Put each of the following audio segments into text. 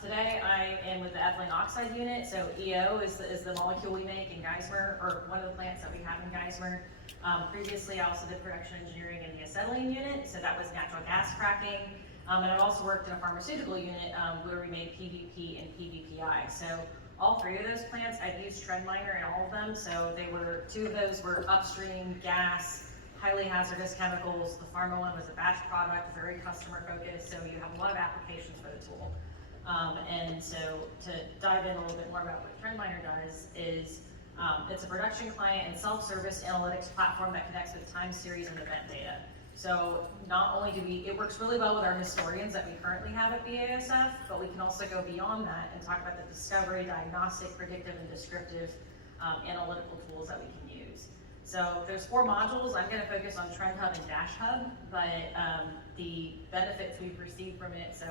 Today I am with the ethylene oxide unit. So EO is the molecule we make in Geismar, or one of the plants that we have in Geismar. Previously, I also did production engineering in the acetylene unit, so that was natural gas cracking. And I've also worked in a pharmaceutical unit where we made PVP and PVPI. So all three of those plants, I've used TrendMiner in all of them. So they were, two of those were upstream gas, highly hazardous chemicals. The pharma one was a batch product, very customer focused. So you have a lot of applications for the tool. And so to dive in a little bit more about what TrendMiner does is it's a production client and self-service analytics platform that connects with time series and event data. So not only do it works really well with our historians that we currently have at BASF, but we can also go beyond that and talk about the discovery, diagnostic, predictive, and descriptive analytical tools that we can use. So there's 4 modules. I'm going to focus on Trend Hub and Dash Hub, but the benefits we've received from it, so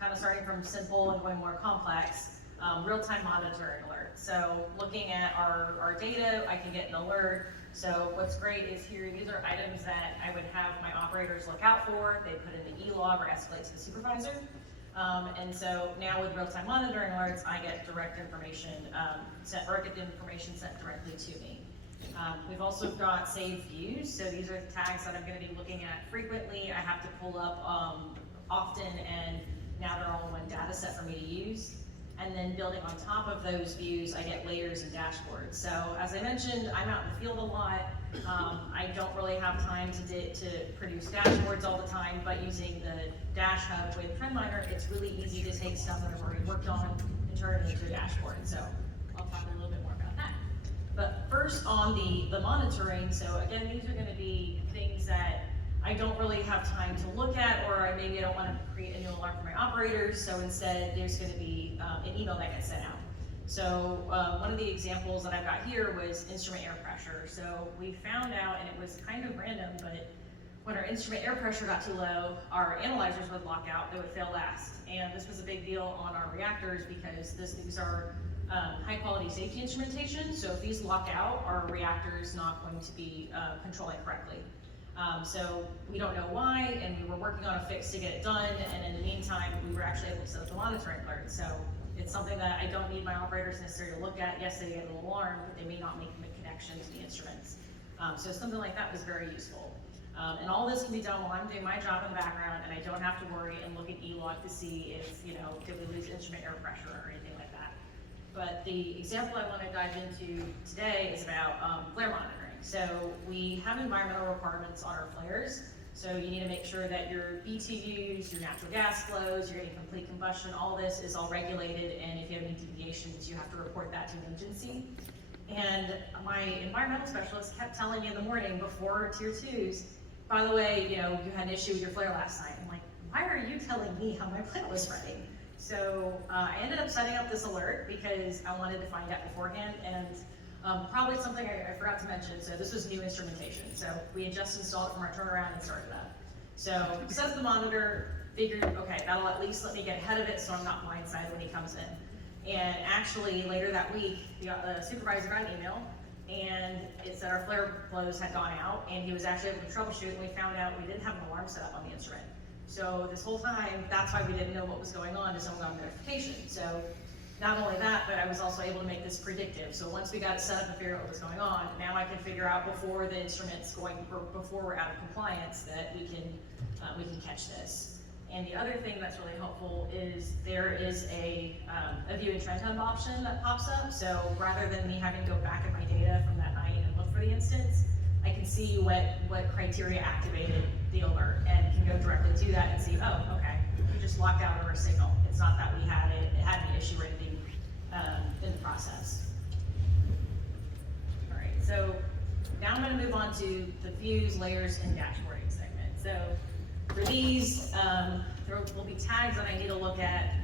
kind of starting from simple and going more complex, real-time monitoring alert. So looking at our data, I can get an alert. So what's great is here, these are items that I would have my operators look out for. They put in the e-log or escalate to the supervisor. And so now with real-time monitoring alerts, I get direct information sent, or I get the information sent directly to me. We've also got saved views. So these are the tags that I'm going to be looking at frequently. I have to pull up often, and now they're all in one data set for me to use. And then building on top of those views, I get layers and dashboards. So as I mentioned, I'm out in the field a lot. I don't really have time to produce dashboards all the time, but using the Dash Hub with TrendMiner, it's really easy to take stuff that I've already worked on and turn it into a dashboard. So I'll talk a little bit more about that. But first on the monitoring, so again, these are gonna be things that I don't really have time to look at, or maybe I don't want to create a new alarm for my operators, so instead there's going to be an email that gets sent out. So one of the examples that I've got here was instrument air pressure. So we found out, and it was kind of random, but when our instrument air pressure got too low, our analyzers would lock out, they would fail last. And this was a big deal on our reactors because these are high quality safety instrumentation, so if these lock out, our reactor's not going to be controlling correctly. So we don't know why, and we were working on a fix to get it done, and in the meantime, we were actually able to set up the monitoring alert. So it's something that I don't need my operators necessarily to look at. Yes, they get an alarm, but they may not make the connection to the instruments. So something like that was very useful. And all this can be done while I'm doing my job in the background, and I don't have to worry and look at e-log to see if, did we lose instrument air pressure or anything like that. But the example I want to dive into today is about flare monitoring. So we have environmental requirements on our flares. So you need to make sure that your BTUs, your natural gas flows, you're getting complete combustion, all this is all regulated, and if you have any deviations, you have to report that to an agency. And my environmental specialist kept telling me in the morning before tier 2s, by the way, you had an issue with your flare last night. I'm like, why are you telling me how my plant was running? So I ended up setting up this alert because I wanted to find out beforehand, and probably something I forgot to mention, so this was new instrumentation. So we had just installed it from our turnaround and started up. So set up the monitor, figured, okay, that'll at least let me get ahead of it so I'm not blindsided when he comes in. And actually later that week, the supervisor got an email, and it said our flare flows had gone out, and he was actually able to troubleshoot, and we found out we didn't have an alarm set up on the instrument. So this whole time, that's why we didn't know what was going on, is someone got a notification. So not only that, but I was also able to make this predictive. So once we got it set up and figured out what was going on, now I can figure out before the instrument's before we're out of compliance, that we can catch this. And the other thing that's really helpful is there is a view in Trend Hub option that pops up. So rather than me having to go back at my data from that night and look for the instance, I can see what criteria activated the alert and can go directly to that and see, oh, okay, we just locked out our signal. It's not that we had it had an issue or anything in the process. All right, so now I'm going to move on to the views, layers, and dashboarding segment. So for these, there will be tags that I need to look at,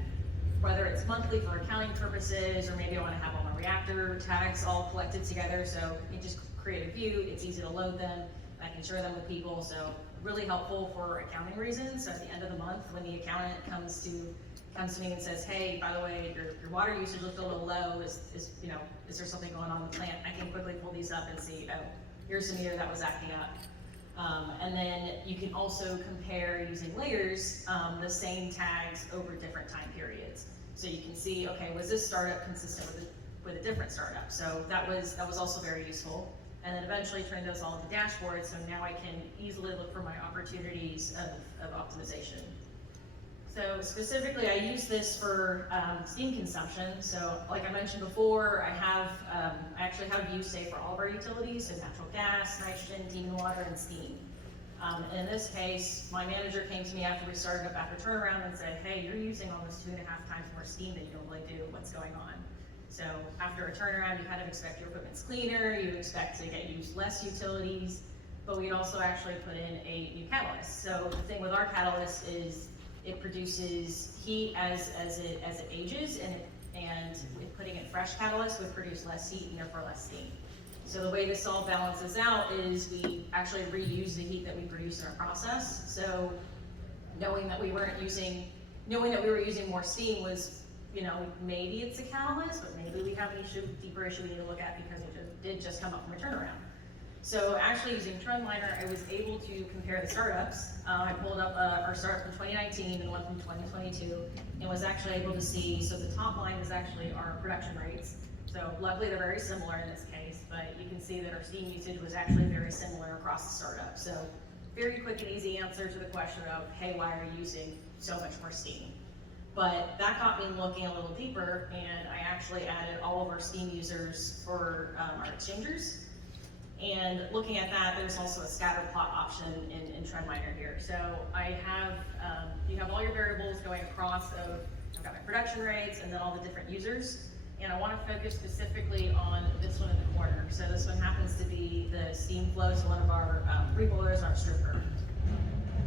whether it's monthly for accounting purposes, or maybe I want to have all my reactor tags all collected together. So you just create a view, it's easy to load them, I can share them with people. So really helpful for accounting reasons. So at the end of the month, when the accountant comes to me and says, hey, by the way, your water usage looks a little low, is there something going on in the plant? I can quickly pull these up and see, oh, here's the meter that was acting up. And then you can also compare using layers, the same tags over different time periods. So you can see, okay, was this startup consistent with a different startup? So that was also very useful. And then eventually turned those all into dashboards, so now I can easily look for my opportunities of optimization. So specifically, I use this for steam consumption. So like I mentioned before, I actually have views saved for all of our utilities, so natural gas, nitrogen, steam and water, and steam. And in this case, my manager came to me after we started up after turnaround and said, hey, you're using almost 2.5 times more steam than you normally do, what's going on? So after a turnaround, you kind of expect your equipment's cleaner, you expect to use less utilities, but we'd also actually put in a new catalyst. So the thing with our catalyst is it produces heat as it ages, and putting in fresh catalyst would produce less heat and therefore less steam. So the way this all balances out is we actually reuse the heat that we produce in our process. So knowing that we were using more steam was, maybe it's a catalyst, but maybe we have a deeper issue we need to look at because it did just come up from a turnaround. So actually using TrendMiner, I was able to compare the startups. I pulled up our startup from 2019 and one from 2022, and was actually able to see, so the top line is actually our production rates. So luckily they're very similar in this case, but you can see that our steam usage was actually very similar across the startup. So very quick and easy answer to the question of, hey, why are you using so much more steam? But that got me looking a little deeper, and I actually added all of our steam users for our exchangers. And looking at that, there's also a scatter plot option in TrendMiner here. So I have, you have all your variables going across I've got my production rates and then all the different users. And I want to focus specifically on this one in the corner. So this one happens to be the steam flow to one of our reboilers, our stripper.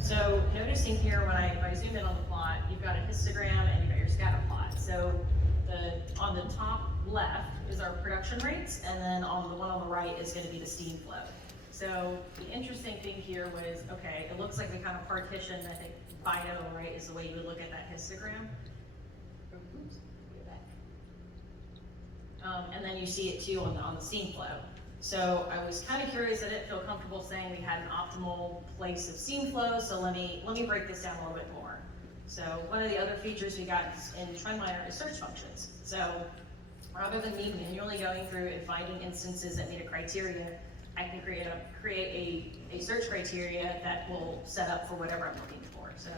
So noticing here when I zoom in on the plot, you've got a histogram and you've got your scatter plot. So on the top left is our production rates, and then on the one on the right is going to be the steam flow. So the interesting thing here was, okay, it looks like we kind of partitioned, I think BIDO, right, is the way you would look at that histogram. Oops, and then you see it too on the steam flow. So I was kind of curious, I didn't feel comfortable saying we had an optimal place of steam flow, so let me break this down a little bit more. So one of the other features we got in TrendMiner is search functions. So rather than me manually going through and finding instances that meet a criteria, I can create a search criteria that will set up for whatever I'm looking for. So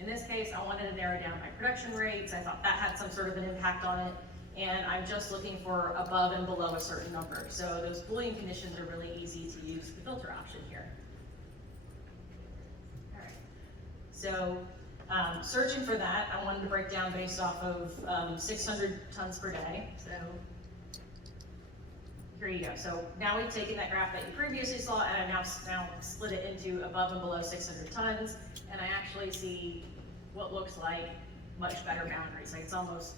in this case, I wanted to narrow down my production rates. I thought that had some sort of an impact on it. And I'm just looking for above and below a certain number. So those Boolean conditions are really easy to use the filter option here. All right. So searching for that, I wanted to break down based off of 600 tons per day. So here you go. So now we've taken that graph that you previously saw, and I now split it into above and below 600 tons, and I actually see what looks like much better boundaries. Like it's almost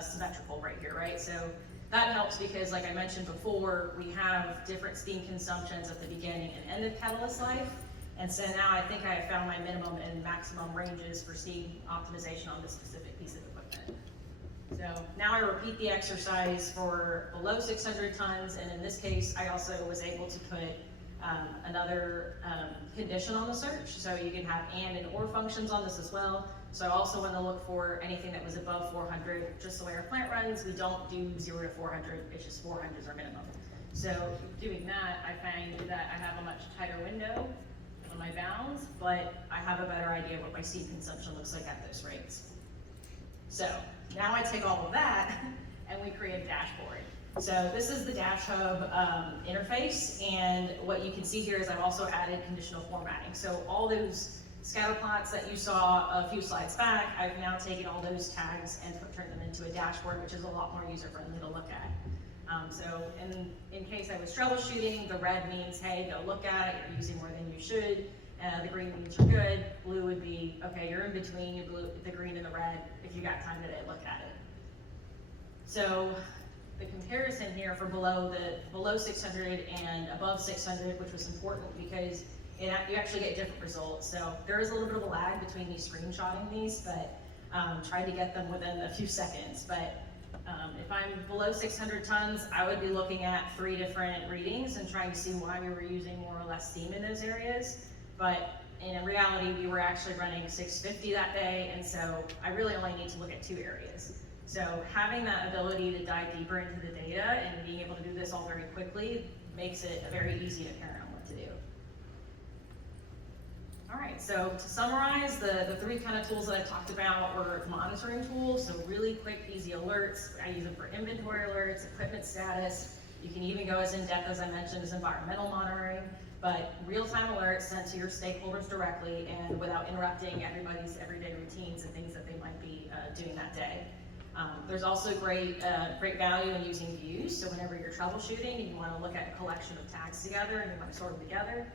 symmetrical right here, right? So that helps because, like I mentioned before, we have different steam consumptions at the beginning and end of catalyst life. And so now I think I have found my minimum and maximum ranges for steam optimization on this specific piece of equipment. So now I repeat the exercise for below 600 tons, and in this case, I also was able to put another condition on the search. So you can have and or functions on this as well. So I also want to look for anything that was above 400. Just the way our plant runs, we don't do 0 to 400, it's just 400 is our minimum. So doing that, I find that I have a much tighter window on my bounds, but I have a better idea of what my steam consumption looks like at those rates. So now I take all of that and we create a dashboard. So this is the Dash Hub interface, and what you can see here is I've also added conditional formatting. So all those scatter plots that you saw a few slides back, I've now taken all those tags and turned them into a dashboard, which is a lot more user-friendly to look at. So in case I was troubleshooting, the red means, hey, go look at it, you're using more than you should. The green means you're good. Blue would be, okay, you're in between the green and the red. If you got time today, look at it. So the comparison here for below 600 and above 600, which was important because you actually get different results. So there is a little bit of a lag between me screenshotting these, but trying to get them within a few seconds. But If I'm below 600 tons, I would be looking at 3 different readings and trying to see why we were using more or less steam in those areas. But in reality, we were actually running 650 that day, and so I really only need to look at 2 areas. So having that ability to dive deeper into the data and being able to do this all very quickly makes it very easy to parent on what to do. All right, so to summarize, the 3 kind of tools that I talked about were monitoring tools, so really quick, easy alerts. I use them for inventory alerts, equipment status. You can even go as in-depth as I mentioned as environmental monitoring, but real-time alerts sent to your stakeholders directly and without interrupting everybody's everyday routines and things that they might be doing that day. There's also great value in using views, so whenever you're troubleshooting and you want to look at a collection of tags together and you want to sort them together,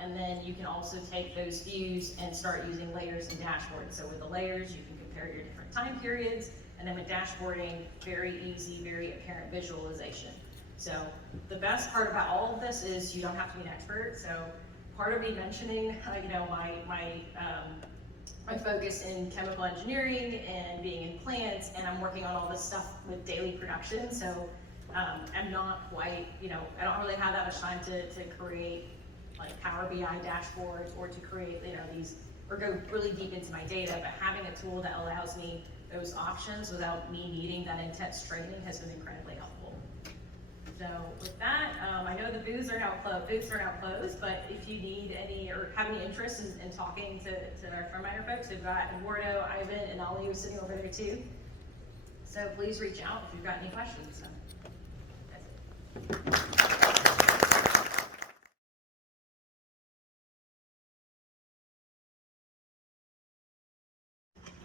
and then you can also take those views and start using layers and dashboards. So with the layers, you can compare your different time periods, and then with dashboarding, very easy, very apparent visualization. So the best part about all of this is you don't have to be an expert. So part of me mentioning, my focus in chemical engineering and being in plants, and I'm working on all this stuff with daily production. So I'm not quite, I don't really have that much time to create like Power BI dashboards or to create, these, or go really deep into my data, but having a tool that allows me those options without me needing that intense training has been incredibly helpful. So with that, I know the booths are now closed, but if you need any or have any interest in talking to our TrendMiner folks, we've got Eduardo, Ivan, and Ali who's sitting over there too. So please reach out if you've got any questions. So that's it.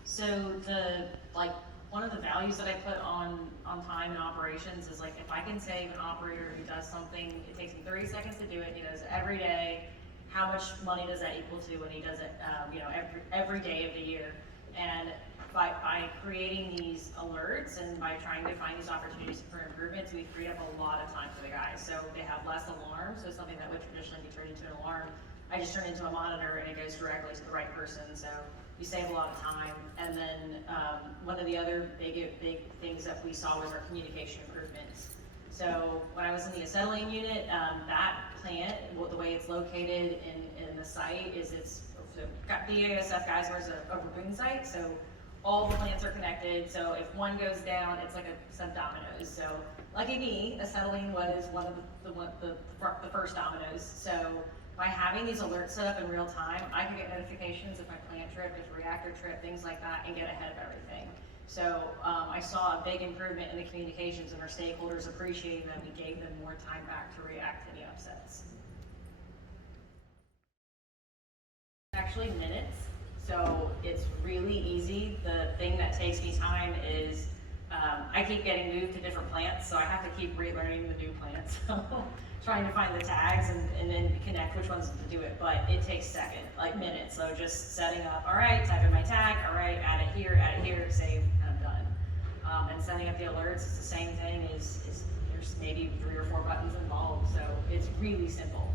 So one of the values that I put on time and operations is like, if I can save an operator who does something, it takes him 30 seconds to do it, he does it every day, how much money does that equal to when he does it, every day of the year? And by creating these alerts and by trying to find these opportunities for improvements, we freed up a lot of time for the guys. So they have less alarms, so something that would traditionally be turned into an alarm, I just turn into a monitor and it goes directly to the right person. So you save a lot of time. And then one of the other big things that we saw was our communication improvements. So when I was in the acetylene unit, that plant, the way it's located in the site is BASF Geismar's a wind site, so all the plants are connected. So if one goes down, it's like some dominoes. So lucky me, acetylene was one of the first dominoes. So by having these alerts set up in real time, I can get notifications if my plant trip, if reactor trip, things like that, and get ahead of everything. So I saw a big improvement in the communications and our stakeholders appreciating that we gave them more time back to react to any upsets. Actually minutes, so it's really easy. The thing that takes me time is I keep getting moved to different plants, so I have to keep relearning the new plants. So trying to find the tags and then connect which ones to do it, but it takes minutes. So just setting up, all right, type in my tag, all right, add it here, save, and I'm done. And setting up the alerts is the same thing, there's maybe 3 or 4 buttons involved, so it's really simple.